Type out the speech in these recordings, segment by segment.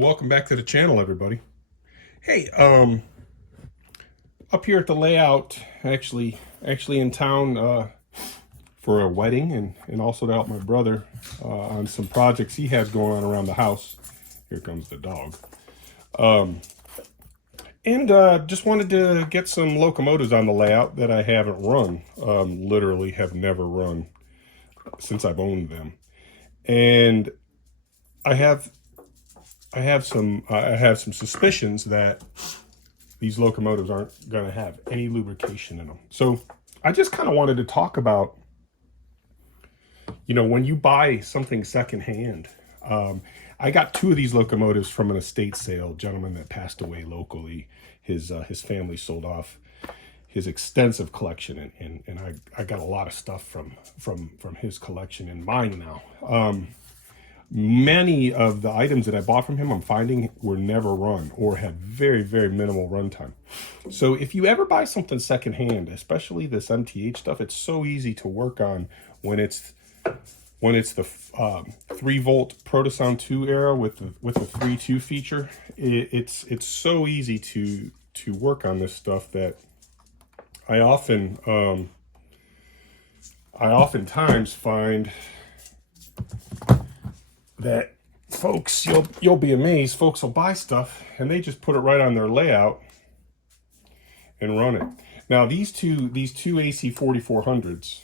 Well, welcome back to the channel, everybody. Hey, up here at the layout, actually in town for a wedding and also to help my brother on some projects he has going on around the house. Here comes the dog. And just wanted to get some locomotives on the layout that I haven't run, literally have never run since I've owned them. And I have some suspicions that these locomotives aren't going to have any lubrication in them. So I just kind of wanted to talk about, when you buy something secondhand. I got two of these locomotives from an estate sale, gentleman that passed away locally. His family sold off his extensive collection, and I got a lot of stuff from his collection in mine now. Many of the items that I bought from him, I'm finding were never run or had very, very minimal runtime. So if you ever buy something secondhand, especially this MTH stuff, it's so easy to work on when it's the 3-volt Protosound 2 era with the 3.2 feature. It's so easy to work on this stuff that I oftentimes find that folks, you'll be amazed, folks will buy stuff and they just put it right on their layout and run it. Now these two AC 4400s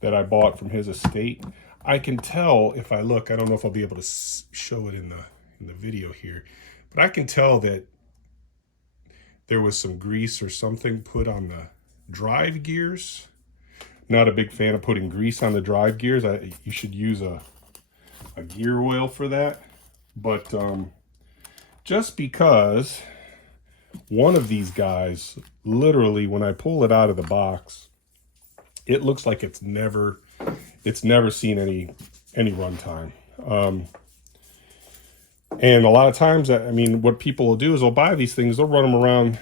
that I bought from his estate, I can tell if I look, I don't know if I'll be able to show it in the video here, but I can tell that there was some grease or something put on the drive gears. Not a big fan of putting grease on the drive gears. You should use a gear oil for that, but just because one of these guys, literally when I pull it out of the box, it looks like it's never seen any runtime. And a lot of times, I mean, what people will do is they'll buy these things, they'll run them around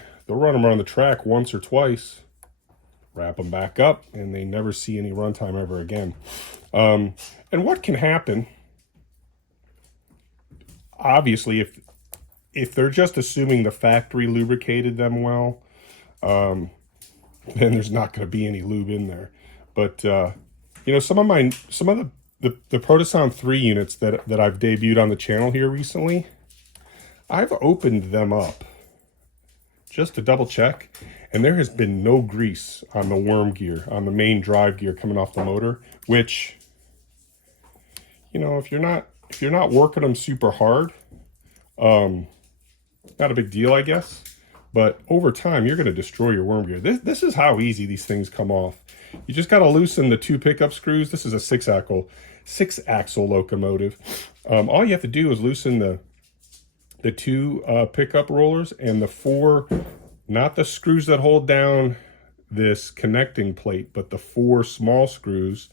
the track once or twice, wrap them back up, and they never see any runtime ever again. And what can happen, obviously, if they're just assuming the factory lubricated them well, then there's not going to be any lube in there. But some of the Protosound 3 units that I've debuted on the channel here recently, I've opened them up just to double check, and there has been no grease on the worm gear, on the main drive gear coming off the motor, which, if you're not working them super hard, not a big deal, I guess. But over time, you're going to destroy your worm gear. This is how easy these things come off. You just got to loosen the 2 pickup screws. This is a 6-axle locomotive. All you have to do is loosen the 2 pickup rollers and the 4, not the screws that hold down this connecting plate, but the 4 small screws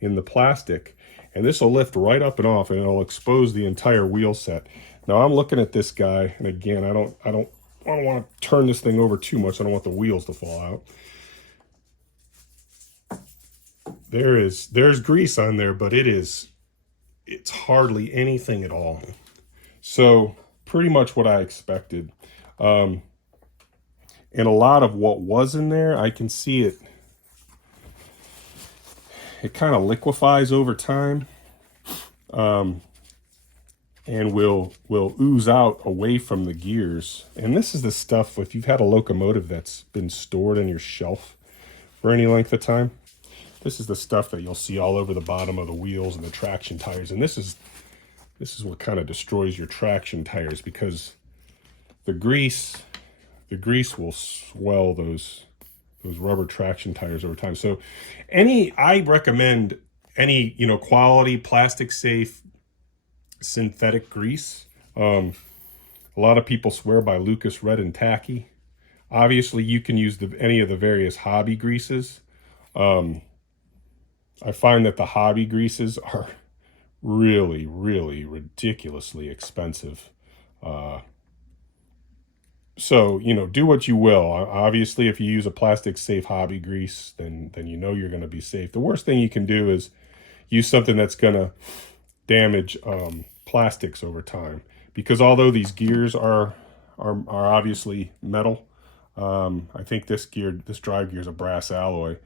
in the plastic. And this will lift right up and off, and it'll expose the entire wheel set. Now I'm looking at this guy, and again, I don't want to turn this thing over too much. I don't want the wheels to fall out. There's grease on there, but it's hardly anything at all. So pretty much what I expected. And a lot of what was in there, I can see it kind of liquefies over time, and will ooze out away from the gears. And this is the stuff, if you've had a locomotive that's been stored on your shelf for any length of time, this is the stuff that you'll see all over the bottom of the wheels and the traction tires. And this is what kind of destroys your traction tires, because the grease will swell those rubber traction tires over time. So I recommend any, quality, plastic safe, synthetic grease. A lot of people swear by Lucas Red and Tacky. Obviously, you can use any of the various hobby greases. I find that the hobby greases are really, really ridiculously expensive. So, do what you will. Obviously, if you use a plastic safe hobby grease, then you're going to be safe. The worst thing you can do is use something that's going to damage plastics over time, because although these gears are obviously metal, I think this drive gear is a brass alloy.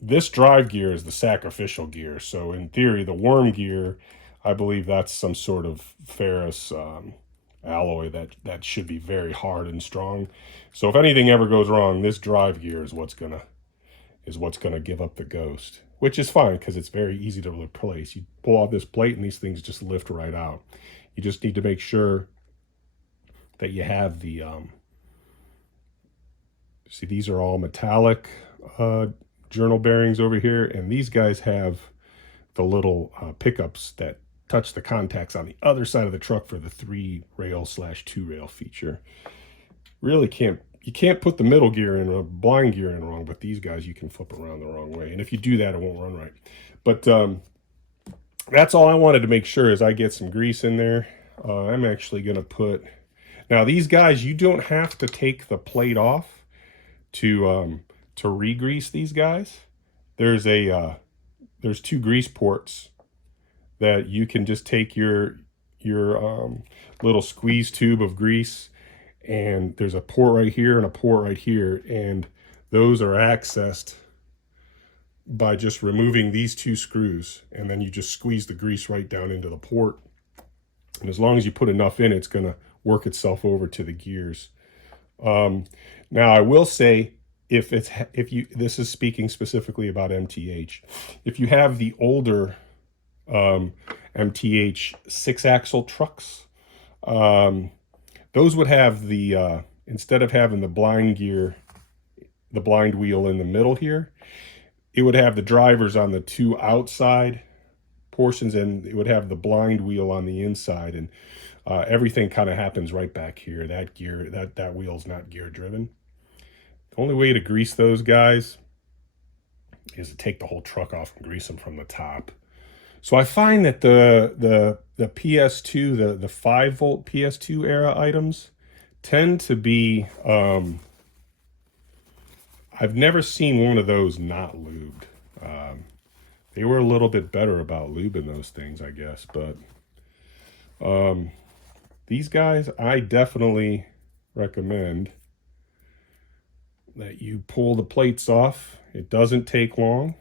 This drive gear is the sacrificial gear. So in theory, the worm gear, I believe that's some sort of ferrous alloy that should be very hard and strong. So if anything ever goes wrong, this drive gear is what's gonna give up the ghost, which is fine because it's very easy to replace. You pull off this plate and these things just lift right out. You just need to make sure that you have the see, these are all metallic journal bearings over here, and these guys have the little pickups that touch the contacts on the other side of the truck for the 3-rail/2 rail feature. Really you can't put the middle gear in or blind gear in wrong, but these guys you can flip around the wrong way, and if you do that, it won't run right. But that's all I wanted to make sure is I get some grease in there. I'm actually going to put, now these guys, you don't have to take the plate off to re-grease these guys. There's 2 grease ports that you can just take your little squeeze tube of grease, and there's a port right here and a port right here, and those are accessed by just removing these 2 screws, and then you just squeeze the grease right down into the port, and as long as you put enough in, it's going to work itself over to the gears. Now I will say, this is speaking specifically about MTH, if you have the older MTH 6-axle trucks, those would have the instead of having the blind gear, the blind wheel in the middle here, it would have the drivers on the 2 outside portions, and it would have the blind wheel on the inside, and everything kind of happens right back here. That gear, that wheel's not gear driven. The only way to grease those guys is to take the whole truck off and grease them from the top. So I find that the PS2, the 5-volt PS2 era items tend to be, I've never seen one of those not lubed. They were a little bit better about lubing those things, I guess, but these guys, I definitely recommend that you pull the plates off. It doesn't take long.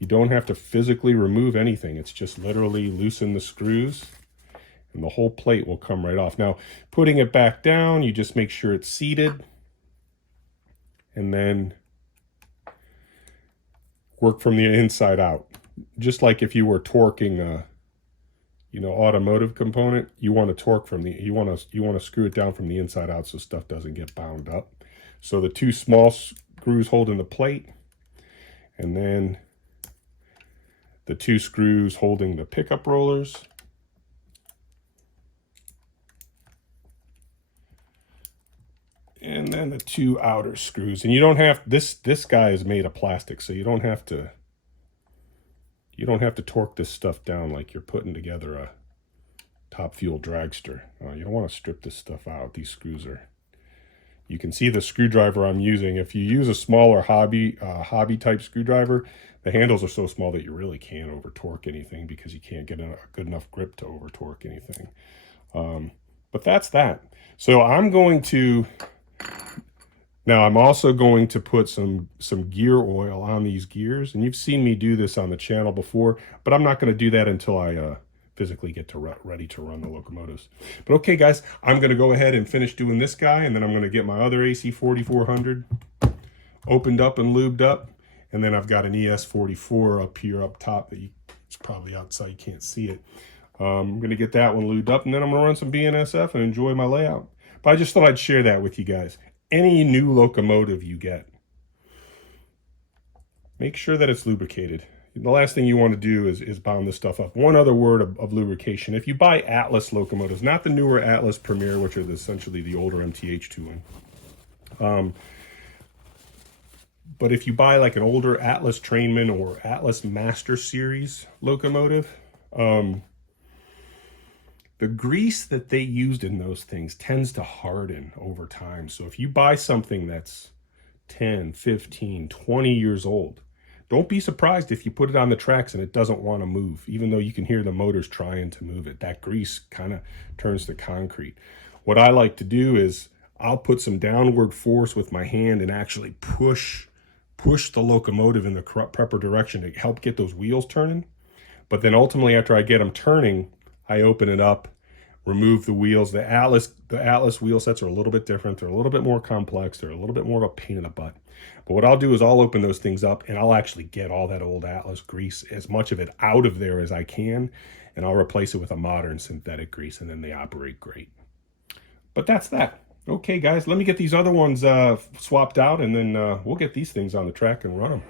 You don't have to physically remove anything. It's just literally loosen the screws and the whole plate will come right off. Now, putting it back down, you just make sure it's seated, and then work from the inside out. Just like if you were torquing a, automotive component, you want to torque from the, you want to screw it down from the inside out so stuff doesn't get bound up. So the 2 small screws holding the plate, and then the 2 screws holding the pickup rollers. And then the 2 outer screws. And you don't have, this guy is made of plastic, so you don't have to torque this stuff down like you're putting together a top fuel dragster. You don't want to strip this stuff out. These screws are, you can see the screwdriver I'm using. If you use a smaller hobby type screwdriver, the handles are so small that you really can't over torque anything because you can't get a good enough grip to over torque anything. But that's that. So I'm also going to put some gear oil on these gears, and you've seen me do this on the channel before, but I'm not going to do that until I physically get ready to run the locomotives. But okay, guys, I'm going to go ahead and finish doing this guy, and then I'm going to get my other AC 4400 opened up and lubed up, and then I've got an ES 44 up here up top that it's probably outside, you can't see it. I'm going to get that one lubed up, and then I'm going to run some BNSF and enjoy my layout. But I just thought I'd share that with you guys. Any new locomotive you get, make sure that it's lubricated. The last thing you want to do is bound this stuff up. One other word of lubrication. If you buy Atlas locomotives, not the newer Atlas Premier, which are essentially the older MTH tooling, but if you buy like an older Atlas Trainman or Atlas Master Series locomotive, the grease that they used in those things tends to harden over time. So if you buy something that's 10, 15, 20 years old, Don't be surprised if you put it on the tracks and it doesn't want to move, even though you can hear the motors trying to move it. That grease kind of turns to concrete. What I like to do is I'll put some downward force with my hand and actually push the locomotive in the proper direction to help get those wheels turning. But then ultimately, after I get them turning, I open it up, remove the wheels. The Atlas wheel sets are a little bit different. They're a little bit more complex. They're a little bit more of a pain in the butt. But what I'll do is I'll open those things up and I'll actually get all that old Atlas grease, as much of it out of there as I can, and I'll replace it with a modern synthetic grease, and then they operate great. But that's that. Okay, guys, let me get these other ones swapped out, and then we'll get these things on the track and run them.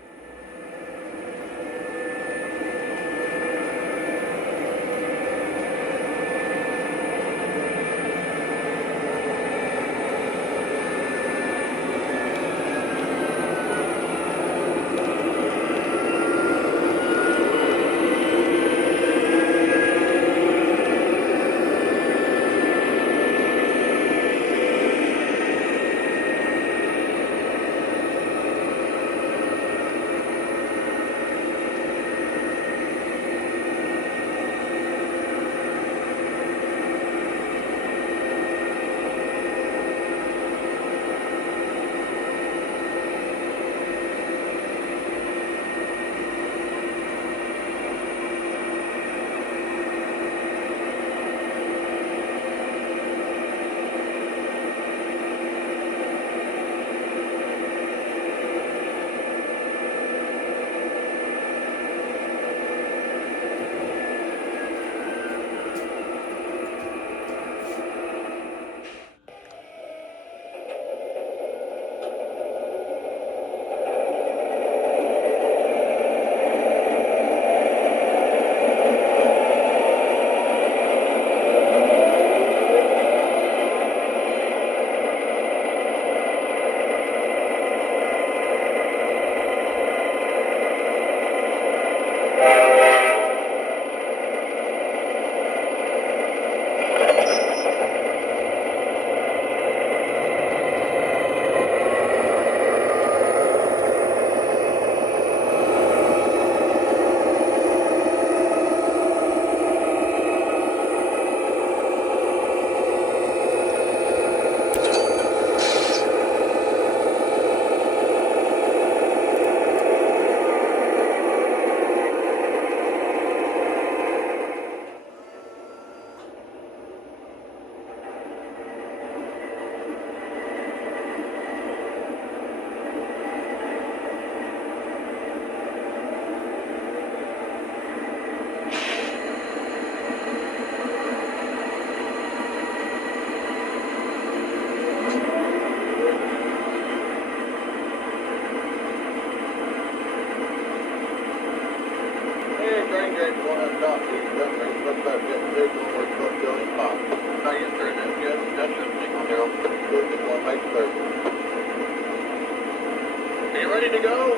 Are you ready to go?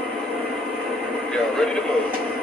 Yeah, ready to move.